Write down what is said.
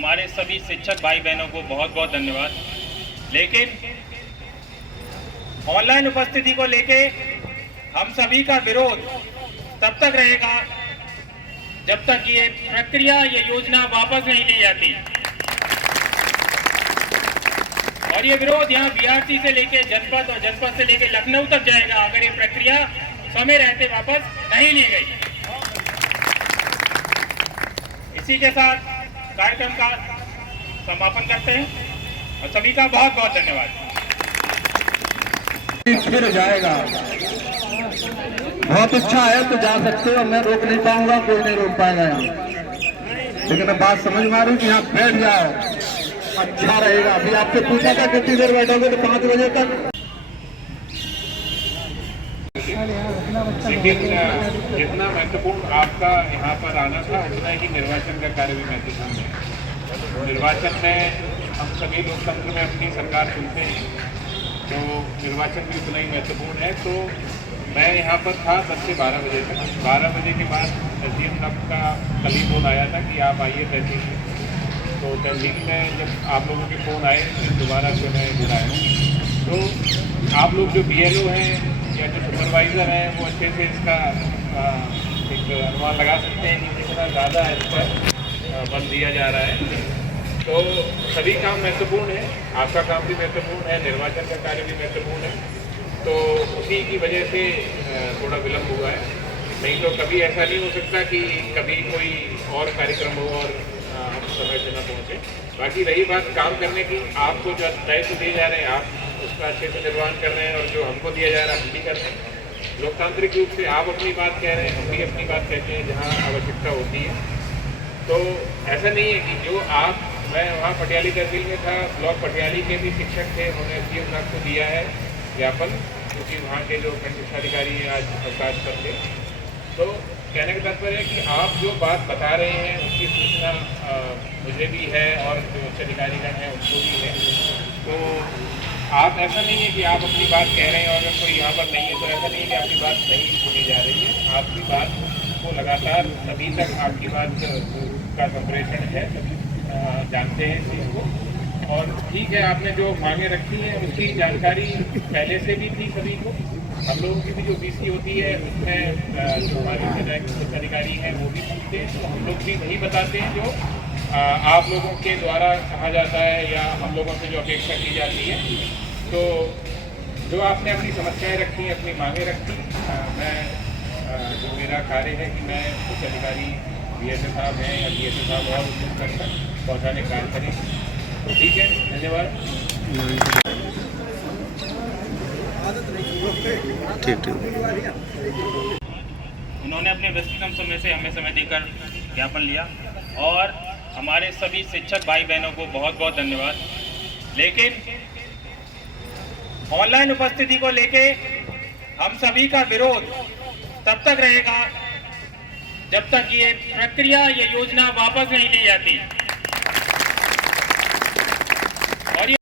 हमारे सभी शिक्षक भाई बहनों को बहुत बहुत धन्यवाद। लेकिन ऑनलाइन उपस्थिति को लेके हम सभी का विरोध तब तक रहेगा जब तक ये प्रक्रिया, ये योजना वापस नहीं ली जाती। और ये विरोध यहाँ बीआरसी से लेके जनपद और जनपद से लेके लखनऊ तक जाएगा अगर ये प्रक्रिया समय रहते वापस नहीं ली गई। इसी के साथ कार्यक्रम का समापन करते हैं और सभी का बहुत बहुत धन्यवाद। फिर जाएगा, बहुत अच्छा है तो जा सकते हो, मैं रोक नहीं पाऊंगा, कोई नहीं रोक पाएगा यहाँ। लेकिन बात समझ में आ रही कि यहाँ बैठ जाओ, अच्छा रहेगा। अभी आपसे पूछा था कितनी देर बैठोगे, तो 5 बजे तक। लेकिन जितना महत्वपूर्ण आपका यहाँ पर आना था उतना ही निर्वाचन का कार्य भी महत्वपूर्ण है। निर्वाचन में हम सभी लोकतंत्र में अपनी सरकार चुनते हैं, तो निर्वाचन भी उतना ही महत्वपूर्ण है। तो मैं यहाँ पर था 10 से 12 बजे तक। 12 बजे के बाद एसडीएम साहब का कल ही फोन आया था कि आप आइए तहसील में। तो तहसील में जब आप लोगों के फ़ोन आए फिर दोबारा जो मैं बुलाया हूँ, तो आप लोग जो BLO हैं या जो सुपरवाइज़र हैं वो अच्छे से इसका एक अनुमान लगा सकते हैं कि कितना ज़्यादा इस पर बल दिया जा रहा है। तो सभी काम महत्वपूर्ण है, आपका काम भी महत्वपूर्ण है, निर्वाचन का कार्य भी महत्वपूर्ण है। तो उसी की वजह से थोड़ा विलम्ब हुआ है। नहीं तो कभी ऐसा नहीं हो सकता कि कभी कोई और कार्यक्रम हो और हम समय से न पहुँचे। बाकी रही बात काम करने की, आपको जो दायित्व दिए जा रहे हैं आप उसका अच्छे से निर्वहन कर रहे हैं और जो हमको दिया जा रहा है हम भी कर रहे हैं। लोकतांत्रिक रूप से आप अपनी बात कह रहे हैं, हम भी अपनी बात कहते हैं जहाँ आवश्यकता होती है। तो ऐसा नहीं है कि जो मैं वहाँ पटियाली तहसील में था, ब्लॉक पटियाली के भी शिक्षक थे, उन्होंने एसडीएम साहब को दिया है ज्ञापन, क्योंकि वहाँ के जो खंड शिक्षाधिकारी हैं आज अवकाश पर थे। तो कहने का तात्पर्य है कि आप जो बात बता रहे हैं उसकी सूचना मुझे भी है और जो उच्च अधिकारीगण हैं उनको भी है। तो आप ऐसा नहीं है कि आप अपनी बात कह रहे हैं और अगर कोई यहाँ पर नहीं है तो ऐसा नहीं है कि आपकी बात नहीं सुनी जा रही है। आपकी बात को लगातार सभी तक आपकी बात का संप्रेषण है, सभी जानते हैं इस चीज़ को। और ठीक है, आपने जो मांगे रखी हैं उसकी जानकारी पहले से भी थी सभी को। हम लोगों की भी जो BC होती है उसमें जो हमारे उच्च अधिकारी हैं वो भी पूछते हैं, तो हम लोग भी वही बताते हैं जो आप लोगों के द्वारा कहा जाता है या हम लोगों से जो अपेक्षा की जाती है। तो जो आपने अपनी समस्याएं रखी, अपनी मांगे रखी, मैं जो मेरा कार्य है कि मैं उच्च अधिकारी BSO साहब हैं या BSO साहब और उच्च स्तर तक पहुँचाने का कार्य करें। तो ठीक है, धन्यवाद। ठीक। उन्होंने अपने व्यस्ततम समय से हमें समय देकर ज्ञापन लिया और हमारे सभी शिक्षक भाई बहनों को बहुत बहुत धन्यवाद। लेकिन ऑनलाइन उपस्थिति को लेके हम सभी का विरोध तब तक रहेगा जब तक ये प्रक्रिया, ये योजना वापस नहीं ली जाती।